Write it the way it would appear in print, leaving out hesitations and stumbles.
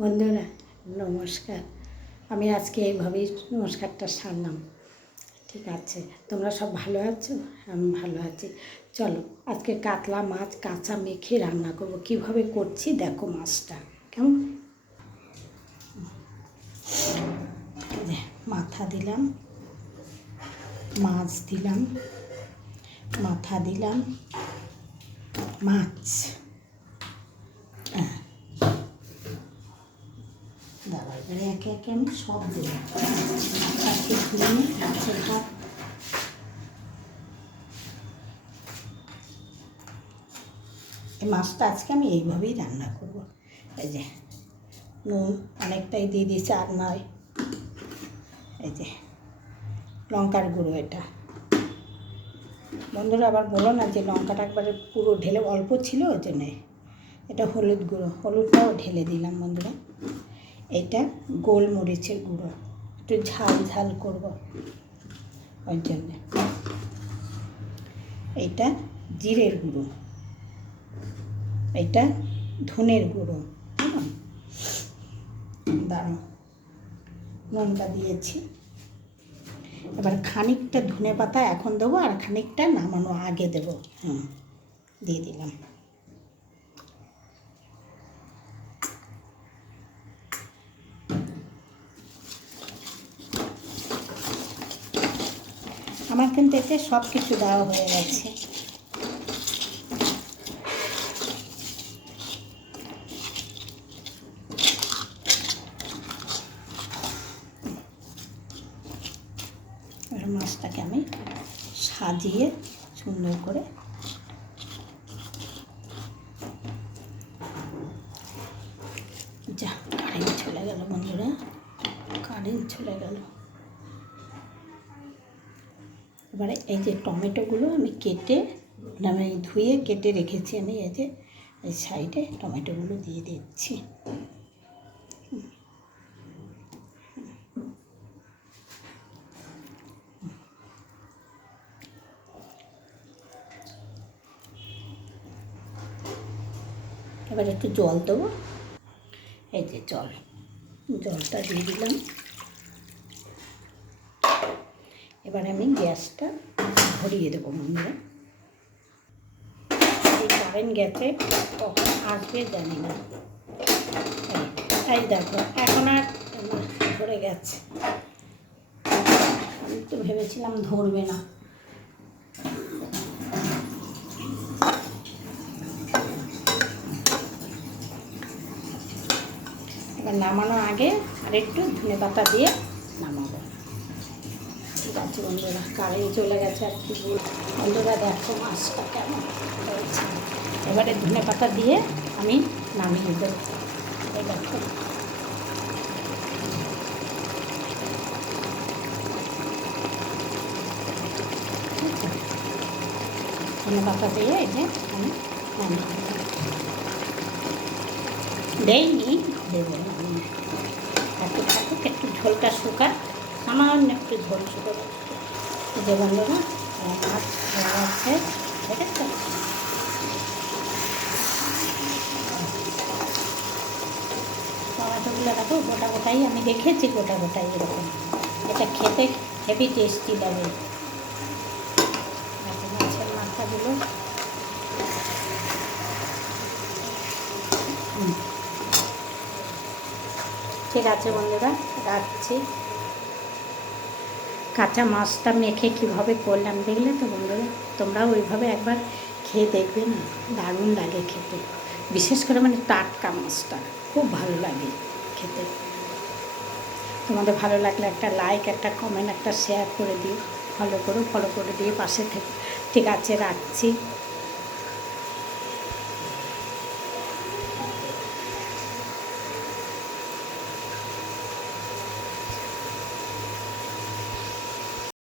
বন্ধুরা নমস্কার। আমি আজকে এইভাবেই নমস্কারটা সারলাম। ঠিক আছে, তোমরা সব ভালো আছো? আমি ভালো আছি। চলো আজকে কাতলা মাছ কাঁচা মেখে রান্না করব। কিভাবে করছি দেখো মাছটা কেমন। মাথা দিলাম, মাছ দিলাম, মাথা দিলাম, মাছ দাঁড়া, এবারে একে একে আমি সব দিলাম। মাছটাকে ধুয়ে মাছের ভাত এই মাছটা আজকে আমি এইভাবেই রান্না করব। এই যে নুন অনেকটাই দিয়ে দিয়েছি, আর নয়। এই যে লঙ্কার গুঁড়ো, এটা বন্ধুরা আবার বলো না যে লঙ্কাটা একবারে পুরো ঢেলে, অল্প ছিল ওই জন্যে। এটা হলুদ গুঁড়ো, হলুদটাও ঢেলে দিলাম বন্ধুরা। এটা গোলমরিচের গুঁড়ো, একটু ঝাল ঝাল করব ওই জন্যে। এইটা জিরের গুঁড়ো, এটা ধনের গুঁড়ো। দাঁড়াও, নুনটা দিয়েছি। এবার খানিকটা ধনে পাতা এখন দেবো, আর খানিকটা নামানো আগে দেবো। দিয়ে দিলাম। আমার কিন্তু এতে সব কিছু দেওয়া হয়ে গেছে। মাছটাকে আমি সাজিয়ে সুন্দর করে যা, কারেন্ট চলে গেল বন্ধুরা, কারেন্ট চলে গেল। এবারে এই যে টমেটোগুলো আমি কেটে, আমি ধুয়ে কেটে রেখেছি, আমি এই যে এই সাইডে টমেটোগুলো দিয়ে দিচ্ছি। এবার একটু জল দেবো। এই যে জলটা দিয়ে দিলাম। এবার আমি গ্যাসটা ধরিয়ে দেবো বন্ধুরা। এই কারেন্ট গেছে, কখন আসবে জানি না। এই দেখো এখন আর ধরে গেছে। আমি তো ভেবেছিলাম ধরবে না। এবার নামানোর আগে আর একটু ধনে পাতা দিয়ে নামাবো। ঠিক আছে বন্ধুরা, কারেন্ট চলে গেছে আর কি বন্ধুরা, দেখো মাছটা কেমন হয়েছে। এবারে ধনে পাতা দিয়ে আমি নামিয়ে দেবো। এই দেখো ধনে পাতা দিয়ে এই যে আমি নামিয়ে দেইনি, দেবো না। একটু থাকুক, একটু ঝোলটা শুকাক, সামান্য একটু ঝোল শুকাবে। যে বন্ধুরা মাছ হয়ে যাচ্ছে, ঠিক আছে। টমেটোগুলো দেখো গোটা গোটাই আমি রেখেছি, গোটা গোটাই এরকম। এটা খেতে হেভি টেস্টি লাগে। মাছের মাথাগুলো ঠিক আছে বন্ধুরা, রাখছি। কাঁচা মাছটা মেখে কীভাবে করলাম দেখলে তো বন্ধুরা, তোমরাও ওইভাবে একবার খেয়ে দেখবে না, দারুণ লাগে খেতে। বিশেষ করে মানে টাটকা মাছটা খুব ভালো লাগে খেতে। তোমাদের ভালো লাগলে একটা লাইক, একটা কমেন্ট, একটা শেয়ার করে দিও। ফলো করে দিয়ে পাশে থেকে। ঠিক আছে, রাখছি।